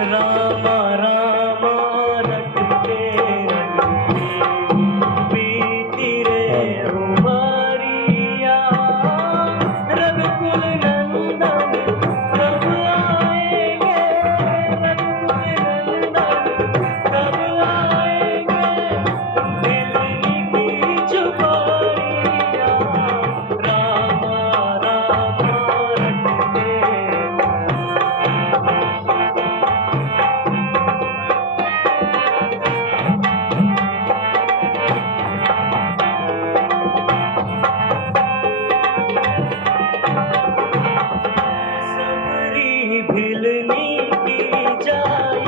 राम राम रटते बीती रे उमरिया रघुकुल नंदन कब आएंगे रघुकुल नंदन कब आएंगे दिल्ली की चुपड़िया राम राम रटते सबरी भिलनी की जाई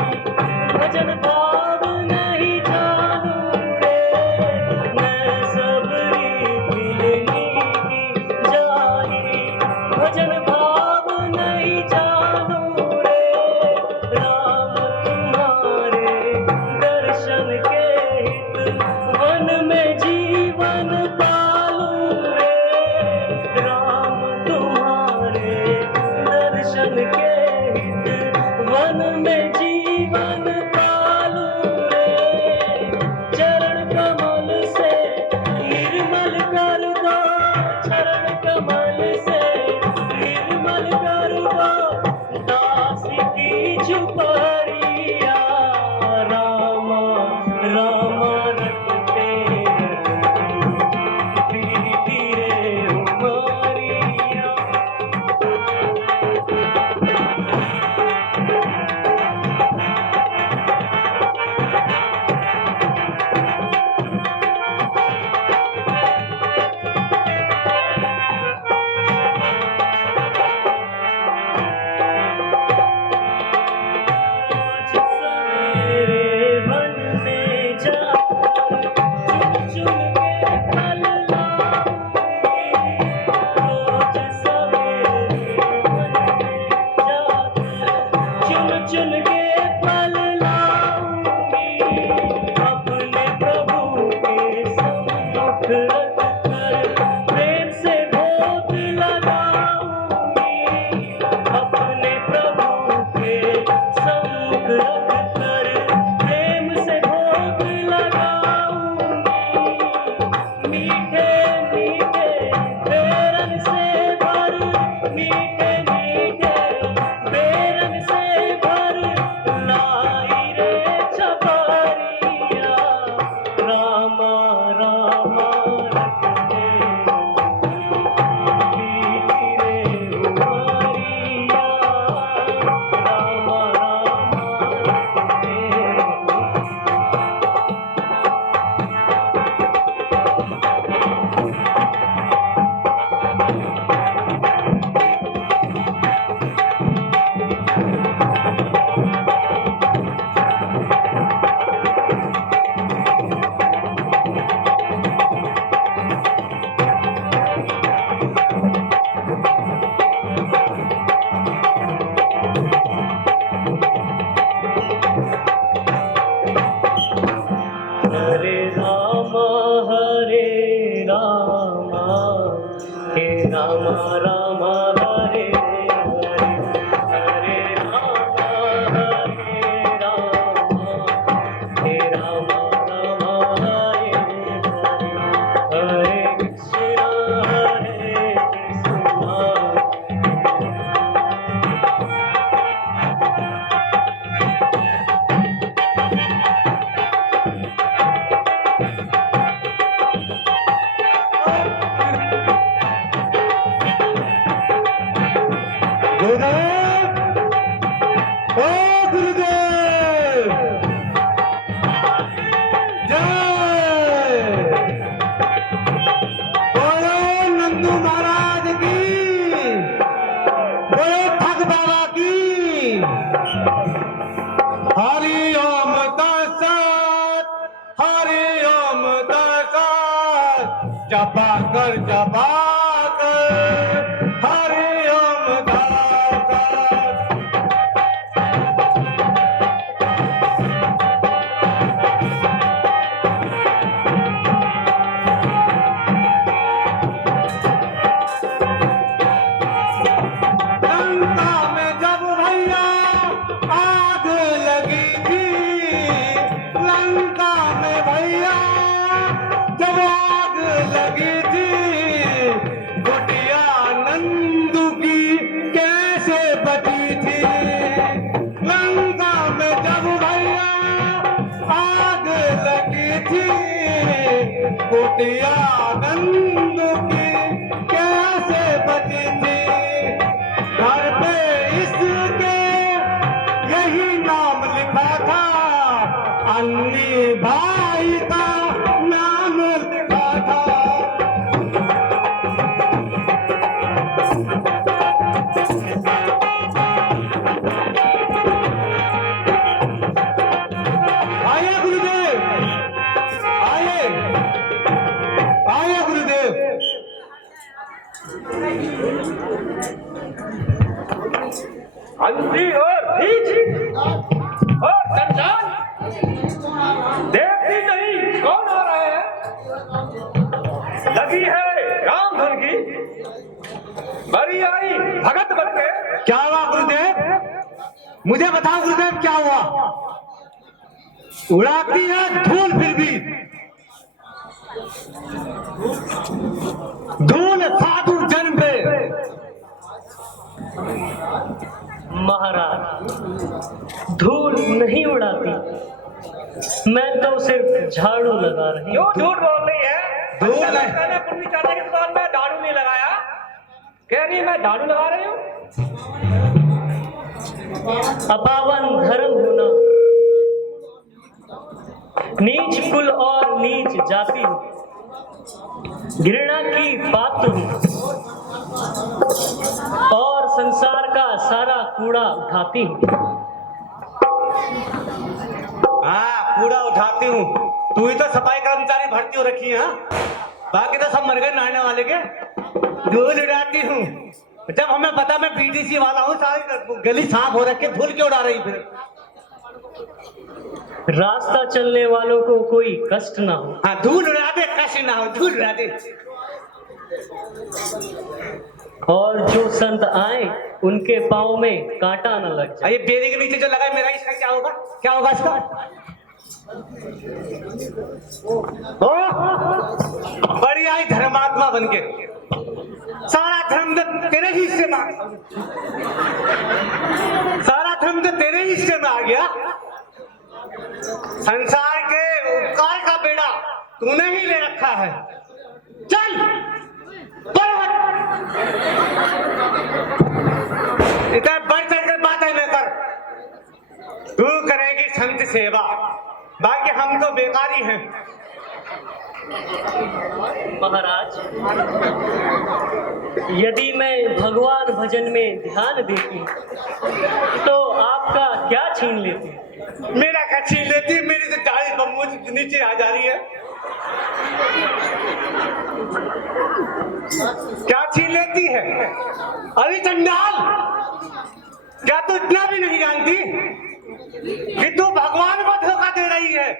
भजन भाव नहीं जानू रे मैं सबरी भिलनी की जाई भजन भाव नहीं जानू रे राम तुम्हारे दर्शन के हित वन में जीवन पालू रे राम तुम्हारे दर्शन के हित वन में जीवन पालू रे चरण कमल से निर्मल कर दो चरण कमल से निर्मल कर दो दास की झुपड़िया राम राम रटते बीती रे उमरिया सवेरे वन में जाकर चुन चुन के फल लाऊंगी रोज सवेरे वन में जाकर चुन चुन के फल लाऊंगी अपने प्रभु के सम्मुख रख कर प्रेम से भोग लगाऊंगी अपने प्रभु के सम्मुख रख कर प्रेम से भोग लगाऊंगी मीठे मीठे बेरंग से भर मीठे मीठे बेरंग से भर लाई रे छपरिया राम राम रटते बीती रे उमरिया राम राम रटते हरे राम हे राम राम हरे हरे हरे राम हे राम राम हरे हरे हरे कृष्ण गुरुदेव ओ गुरुदेव जय बोलो नंदू महाराज की बोलो ठग बाबा की हरि ओम तत्सत हरि ओम तत्सत जपा कर हरि ओम तत्सत लंका में जब भैया आग बिटिया नंद की कैसे बची थी, घर पे इसके यही नाम लिखा था, अन्नी भाई का नाम लिखा था। आइए गुरुदेव, आइए आइए गुरुदेव। अंधी और भीख और संतान देखती नहीं कौन आ रहा है। लगी है राम धन की, बड़ी आई भगत बन के। क्या हुआ गुरुदेव, मुझे बताओ गुरुदेव क्या हुआ। उड़ाती है धूल, फिर भी धूल साधु जन पे। महाराज, धूल नहीं उड़ाती, मैं तो सिर्फ झाड़ू लगा रही क्यों हूँ। झूठ बोल रही है? धूल अच्छा, है। मैंने पुण्य चाचा की दुकान में झाड़ू नहीं लगाया, कह रही मैं झाड़ू लगा रही हूँ। अपावन धर्म होना, नीच कुल और नीच जाति हूँ, घृणा की पात्र हूँ और संसार का सारा कूड़ा उठाती हूँ। हाँ, कूड़ा उठाती हूँ। तू ही तो सफाई कर्मचारी भर्ती हो रखी है, हाँ? बाकी तो सब मर गए नहाने वाले के। धूल उड़ाती हूँ, जब हमें पता मैं बीडीसी वाला हूँ, सारी गली साफ हो रखी, धूल क्यों उड़ा रही फिर? रास्ता चलने वालों को कोई कष्ट ना हो। हाँ, धूल उड़ा दे, कष्ट ना हो, धूल उड़ा दे। और जो संत आए उनके पाँव में कांटा न लग जाए। ये बेरी के नीचे जो लगा है मेरा, इसका क्या होगा? क्या होगा इसका? ओ, बड़ी आई धर्मात्मा बनके, सारा धर्म तो तेरे ही हिस्से में, सारा धर्म तो तेरे ही हिस्से में आ गया। संसार के उपकार का बेड़ा तूने ही ले रखा है। चल इधर बढ़ चढ़ कर बात है न कर। तू करेगी संत सेवा, बाकी हम तो बेकारी हैं। महाराज, यदि मैं भगवान भजन में ध्यान देती तो आपका क्या छीन लेती? मेरा क्या छीन लेती? मेरी तो दाढ़ी बम्बू नीचे आ जा रही है। क्या छीन लेती है? अरे चंडाल, क्या तू इतना भी नहीं जानती कि तू भगवान को धोखा दे रही है?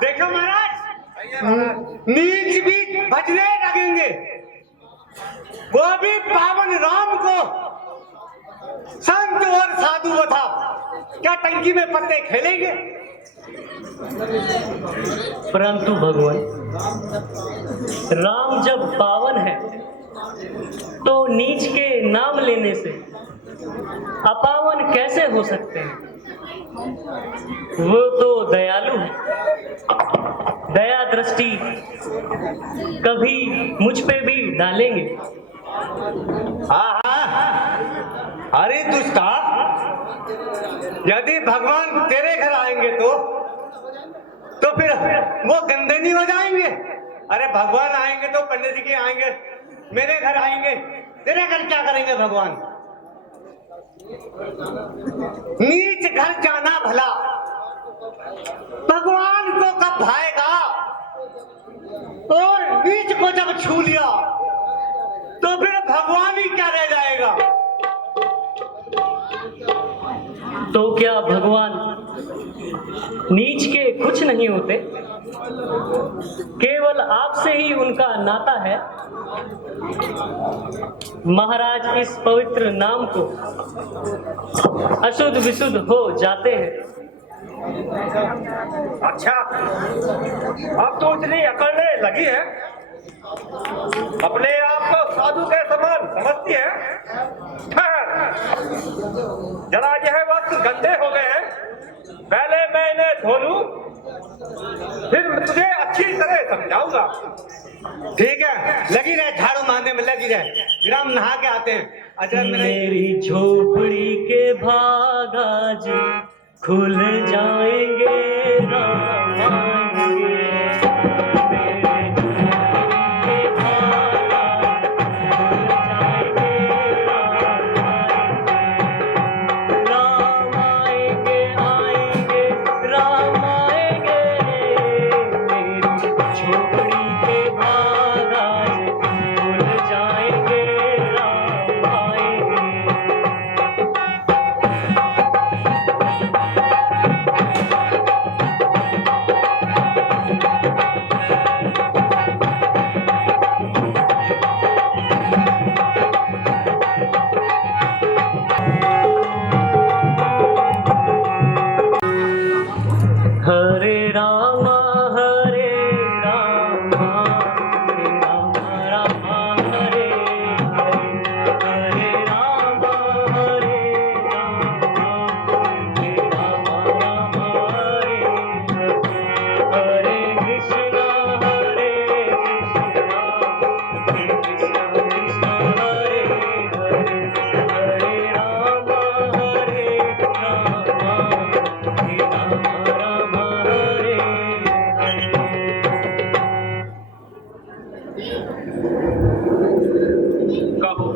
देखो महाराज, नीच भी भजने लगेंगे, वो भी पावन राम को संत और साधु बता। क्या टंकी में पत्ते खेलेंगे? परंतु भगवान, राम जब पावन है तो नीच के नाम लेने से अपावन कैसे हो सकते हैं? वो तो दयालु है, दया दृष्टि कभी मुझ पे भी डालेंगे। अरे दुष्टा, यदि भगवान तेरे घर आएंगे तो फिर वो गंदे नहीं हो जाएंगे? अरे भगवान आएंगे तो पंडित जी के आएंगे, मेरे घर आएंगे, तेरे घर क्या करेंगे भगवान? नीच घर जाना भला, भगवान को कब भाएगा? और नीच को जब छू लिया तो फिर भगवान ही क्या रह जाएगा? तो क्या भगवान नीच के कुछ नहीं होते? केवल आपसे ही उनका नाता है। महाराज, इस पवित्र नाम को अशुद्ध विशुद्ध हो जाते हैं। अच्छा, अब तो इतनी अकड़ने लगी है, अपने आप को साधु के समान समझती है। ठहर, जरा यह वक्त गंदे हो गए हैं, पहले मैं इन्हें धो लूं, फिर मैं तुझे अच्छी तरह समझाऊंगा। ठीक है, लगी रहे झाड़ू मारने में, लगी रहे। ग्राम नहा के आते हैं। अच्छा मेरी झोपड़ी के भाग आज खुल जाएंगे, राम आएंगे। मेरे झोपड़ी के भाग आज खुल जाएंगे, राम आएंगे, आएंगे, राम आएंगे। मेरी झोपड़ी के भाग आज खुल जाएंगे, राम आएंगे। हरे राम हरे राम, राम राम हरे हरे, हरे राम हरे राम, राम हरे हरे, हरे कृष्ण हरे कृष्ण, कृष्ण कृष्ण हरे हरे, हरे राम हरे राम, राम हरे हरे। कहो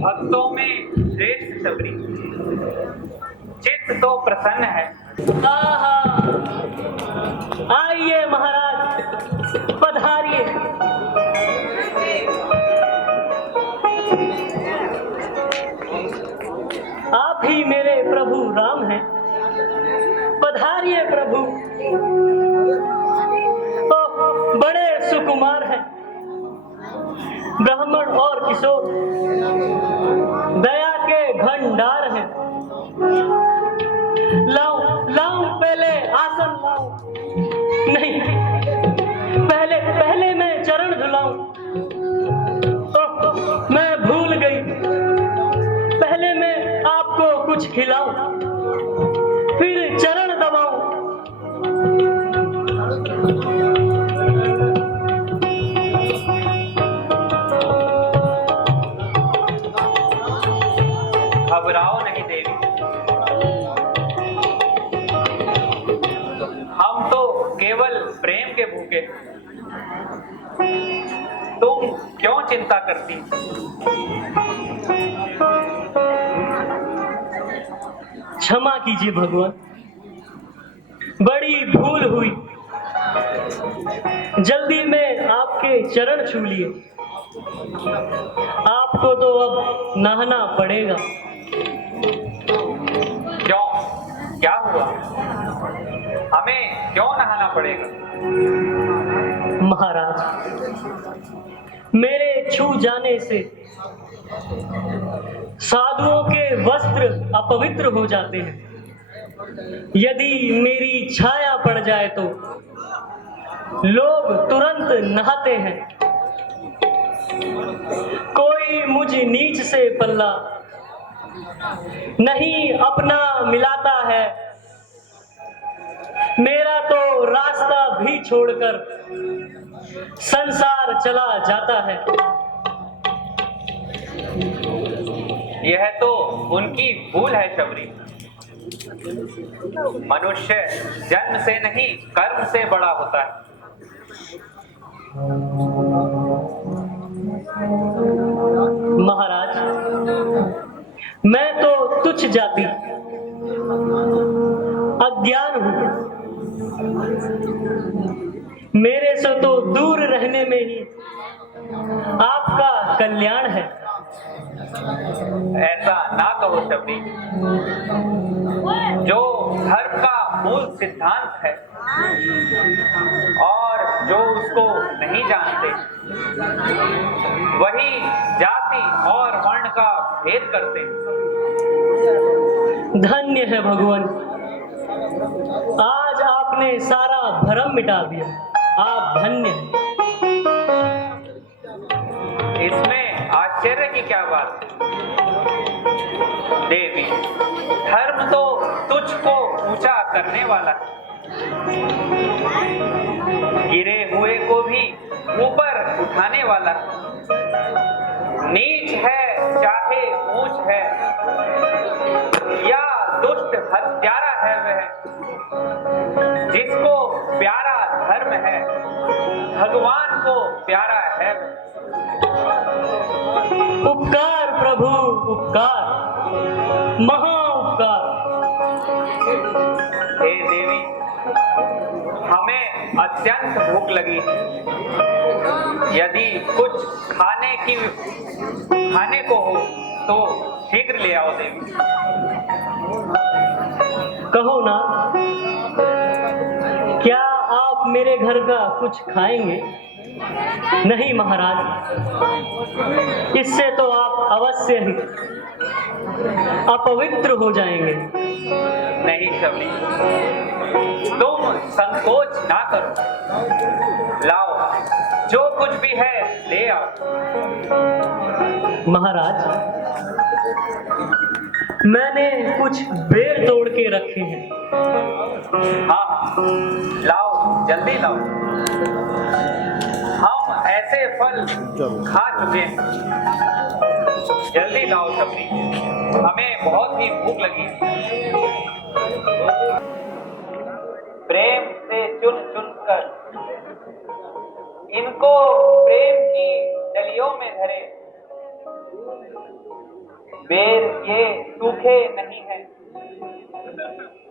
भक्तों में श्रेष्ठ सबरी, चित्त तो प्रसन्न है। आहा, आइए महाराज, पधारिए। आप ही मेरे प्रभु राम हैं। पधारिए प्रभु। ओह, बड़े सुकुमार हैं, ब्राह्मण और किशोर, दया के भंडार हैं। लाओ लाओ, पहले आसन लाओ। नहीं, पहले पहले मैं चरण धुलाऊं। ओह, मैं भूल गई, पहले मैं आपको कुछ खिलाऊं, फिर चरण दबाऊं। घबराओ नहीं देवी, हम तो केवल प्रेम के भूखे। तुम क्यों चिंता करती? क्षमा कीजिए भगवान, बड़ी भूल हुई। जल्दी में आपके चरण छू लिए। आपको तो अब नहाना पड़ेगा। क्यों, क्या हुआ? हमें क्यों नहाना पड़ेगा? महाराज, मेरे छू जाने से साधुओं के वस्त्र अपवित्र हो जाते हैं। यदि मेरी छाया पड़ जाए तो लोग तुरंत नहाते हैं। कोई मुझ नीच से पल्ला नहीं अपना मिलाता है। मेरा तो रास्ता भी छोड़कर संसार चला जाता है। यह तो उनकी भूल है शबरी। मनुष्य जन्म से नहीं कर्म से बड़ा होता है। महाराज, मैं तो तुच्छ जाति अज्ञान हूं। मेरे से तो दूर रहने में ही आपका कल्याण है। ऐसा ना कहो शबरी। जो धर्म का मूल सिद्धांत है और जो उसको नहीं जानते, वही जाति और वर्ण का भेद करते हैं। धन्य है भगवान, आज आपने सारा भ्रम मिटा दिया। आप धन्य हैं। इसमें आश्चर्य की क्या बात है? देवी, धर्म तो तुझको ऊंचा करने वाला है। गिरे हुए को भी ऊपर उठाने वाला, नीच है चाहे ऊंच है या दुष्ट हत्यारा है वह, जिसको प्यारा धर्म है भगवान को प्यारा है वह। उपकार प्रभु उपकार, महा उपकार। हे देवी, हमें अत्यंत भूख लगी है। यदि कुछ खाने को हो तो शीघ्र ले आओ देवी। कहो ना, क्या आप मेरे घर का कुछ खाएंगे? नहीं महाराज, इससे तो आप अवश्य ही अपवित्र हो जाएंगे। नहीं शबरी, तुम संकोच ना करो, लाओ जो कुछ भी है ले आओ। महाराज, मैंने कुछ बेर तोड़ के रखे हैं। हाँ, लाओ जल्दी लाओ। हम ऐसे फल खा चुके हैं। जल्दी लाओ शबरी, हमें बहुत ही भूख लगी। प्रेम से चुन चुन कर इनको प्रेम की डलियों में धरे, बेर ये सूखे नहीं हैं,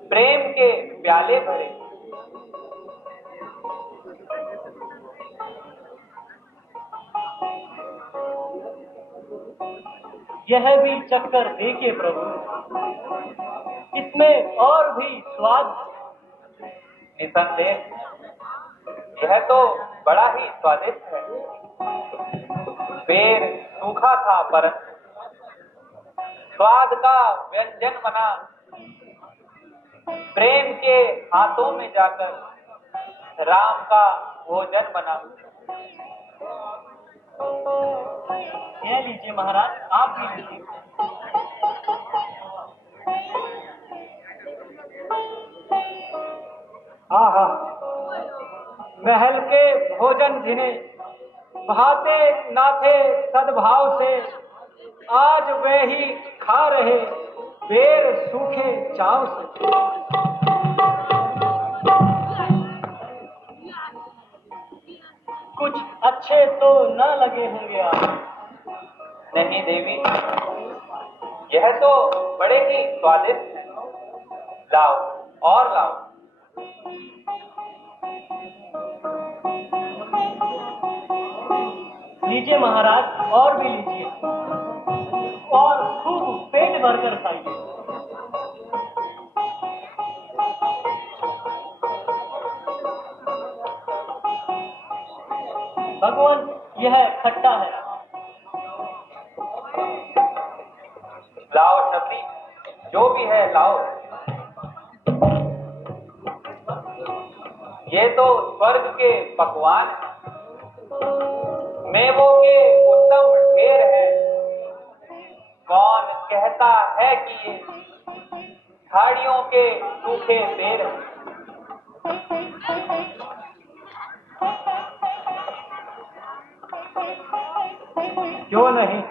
प्रेम के प्याले भरे। यह भी चक्कर देखिए प्रभु, इसमें और भी स्वाद। निसंदेह यह तो बड़ा ही स्वादिष्ट है। बेर सूखा था परंतु स्वाद का व्यंजन बना, प्रेम के हाथों में जाकर राम का भोजन बना। ये लीजिए महाराज, आप भी लीजिए। आहा, महल के भोजन जिन्हें भाते ना थे सद्भाव से, आज वे ही खा रहे बेर सूखे चाव से। कुछ अच्छे तो न लगे होंगे आप। नहीं देवी, यह तो बड़े ही स्वादिष्ट है। लाओ और लाओ। लीजिए महाराज, और भी लीजिए, और खूब पेट भरकर खाइए। भगवान, यह खट्टा है। लाओ शबरी, जो भी है लाओ। ये तो स्वर्ग के पकवान हैं, मेवों के उत्तम ढेर है। कौन कहता है कि ये झाड़ियों के सूखे पेड़ हैं? क्यों नहीं?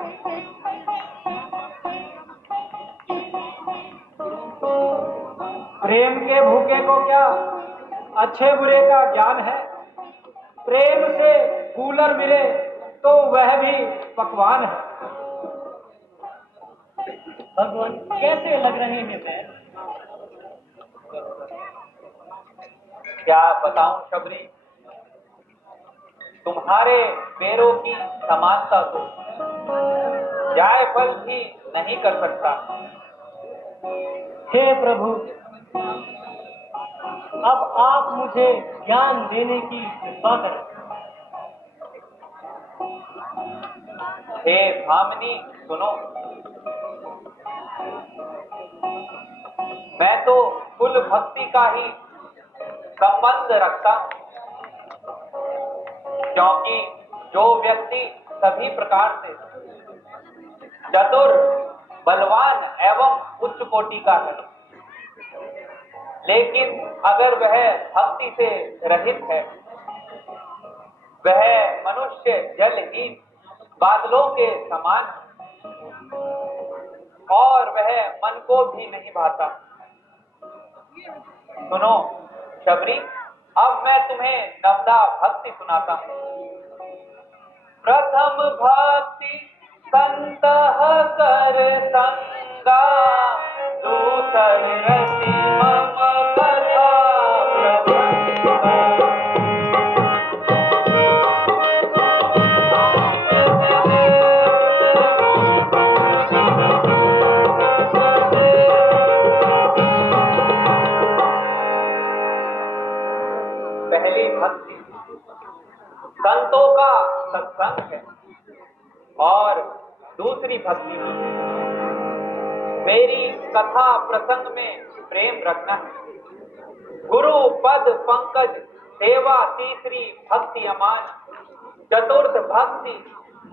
प्रेम के भूखे को क्या अच्छे बुरे का ज्ञान है? प्रेम से कूलर मिले तो वह भी पकवान है। भगवान, कैसे लग रहे हैं पैर? क्या बताऊं शबरी, तुम्हारे पैरों की समानता तो जायफल भी नहीं कर सकता। हे प्रभु, अब आप मुझे ज्ञान देने की कृपा करें। हे भामिनी सुनो, मैं तो कुल भक्ति का ही संबंध रखता हूं, क्योंकि जो व्यक्ति सभी प्रकार से चतुर, बलवान एवं उच्च कोटि का है, लेकिन अगर वह भक्ति से रहित है, वह मनुष्य जलहीन बादलों के समान और वह मन को भी नहीं भाता। सुनो शबरी, अब मैं तुम्हें नवदा भक्ति सुनाता हूँ। प्रथम भक्ति संतः कर संगा, दूसर रति मम कथा प्रसंगा। पहली भक्ति संतों का सत्संग है और दूसरी भक्ति मेरी कथा प्रसंग में प्रेम रखना है। गुरु पद पंकज सेवा तीसरी भक्ति अमान, चतुर्थ भक्ति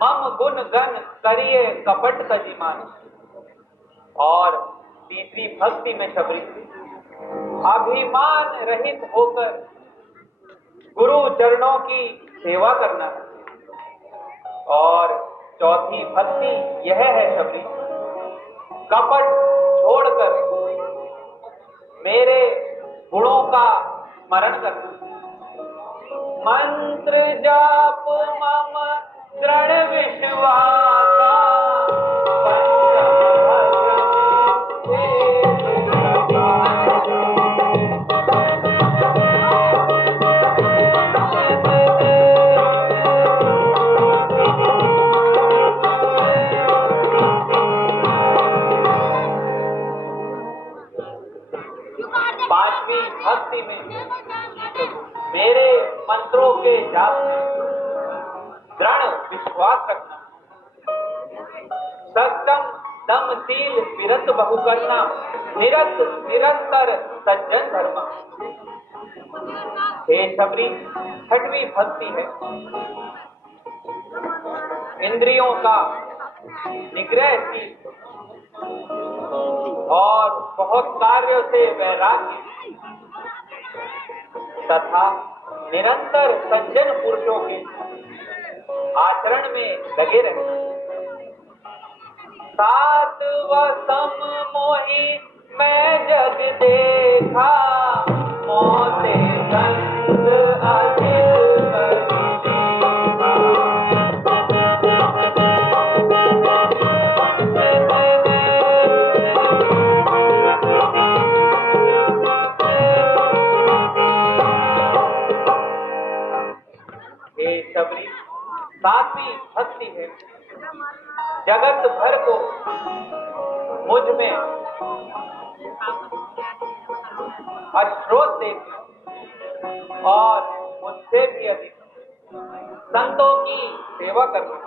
मम गुण गण करिए कपट तजिमान। और तीसरी भक्ति में शबरी अभिमान रहित होकर गुरु चरणों की सेवा करना है। और चौथी भक्ति यह है शबरी, कपट छोड़कर मेरे गुणों का स्मरण करना। मंत्र जाप मम दृढ़ विश्वासा, पांचवी भक्ति में मेरे मंत्रों के जाप में दृढ़ विश्वास रखना। सत्यम दमशील विरत बहु करना, निरंतर सज्जन धर्म। हे शबरी, छठवीं भक्ति है इंद्रियों का निग्रहशील और बहुत कार्यों से वैराग्य तथा निरंतर सज्जन पुरुषों के आचरण में लगे रहना। सात वसम मोहि मैं जग देखा, मौते गंध अधिक करी। शबरी सातवीं भक्ति है जगत भर को मुझ में अश्रोत देख और मुझसे भी अधिक संतों की सेवा करना।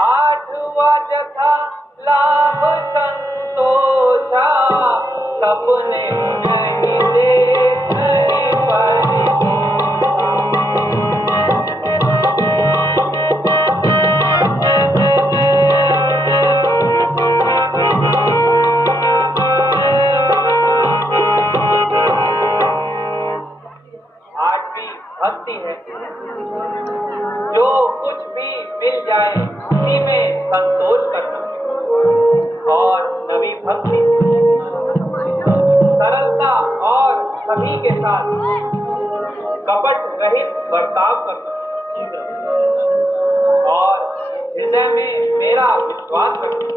आठवां जथा लाभ संतोषा, सपने नहीं देख नहीं पाए। भक्ति है जो कुछ भी मिल जाए उसी में संतोष करना। और नवी भक्ति सरलता और सभी के साथ कपट रहित बर्ताव करना और हृदय में मेरा विश्वास रखना।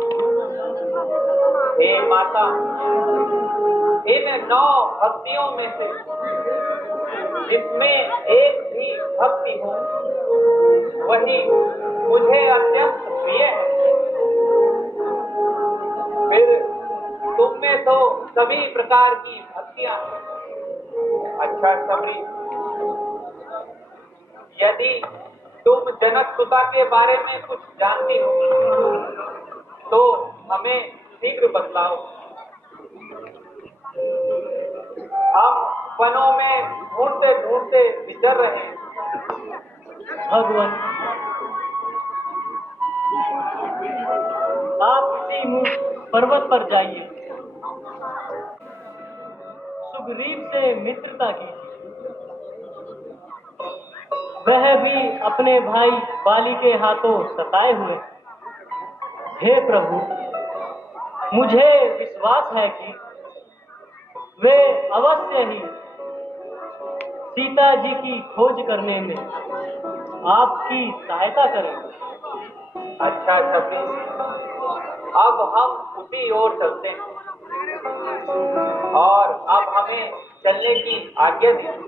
हे माता, इन 9 भक्तियों में से जिसमें एक भी भक्ति हो वही मुझे अत्यंत प्रिय है। फिर तुम में तो सभी प्रकार की भक्तियां हैं। अच्छा शबरी, यदि तुम जनक सुता के बारे में कुछ जानती हो तो हमें शीघ्र बतलाओ। हम वनों में ढूंढते ढूंढते विचर रहे हैं। भगवान, आप इसी पर्वत पर जाइए। सुग्रीव से मित्रता कीजिए। वह भी अपने भाई बाली के हाथों सताए हुए। हे प्रभु, मुझे विश्वास है कि वे अवश्य ही सीता जी की खोज करने में आपकी सहायता करेंगे। अच्छा शबरी, अब हम उसी ओर चलते हैं और अब हमें चलने की आज्ञा दीजिए।